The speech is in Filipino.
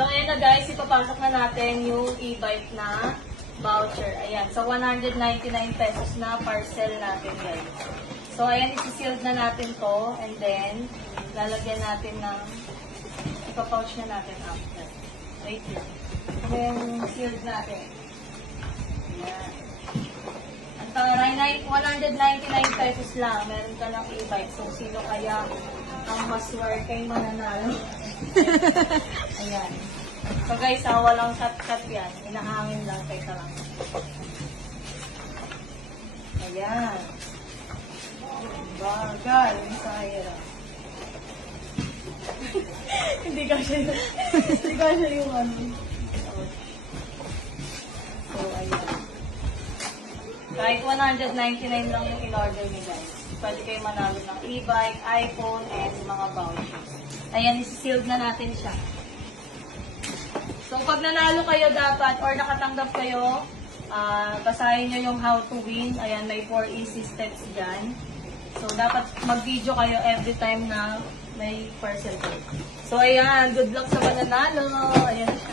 So, ayan na guys, ipapasok na natin yung e-bike na voucher. Ayan. So, 199 pesos na parcel natin guys. So, ayan, isi-sealed na natin to. And then, lalagyan natin ng ipapouch na natin after. Wait lang. Ayan, sealed natin. Ayan. Ang taray, 199 pesos lang. Meron ka ng e-bike. So, sino kaya ang maswerte mananalo? Ayan. So guys, walang cut-cut yan. Inahangin lang. Teka lang. Ayan. Bagal. Sa hirap. Hindi ka siya yung ano. So, ayan. Kahit 199 lang yung in-order ni guys. Pwede kayo manalo ng e-bike, iPhone, and mga vouchers. Ayan, isi-sealed na natin siya. So, pag nanalo kayo dapat or nakatanggap kayo, basahin nyo yung how to win. Ayan, may 4 easy steps dyan. So, dapat mag-video kayo every time na may parcel kayo. So, ayan, good luck sa mananalo. Ayan siya.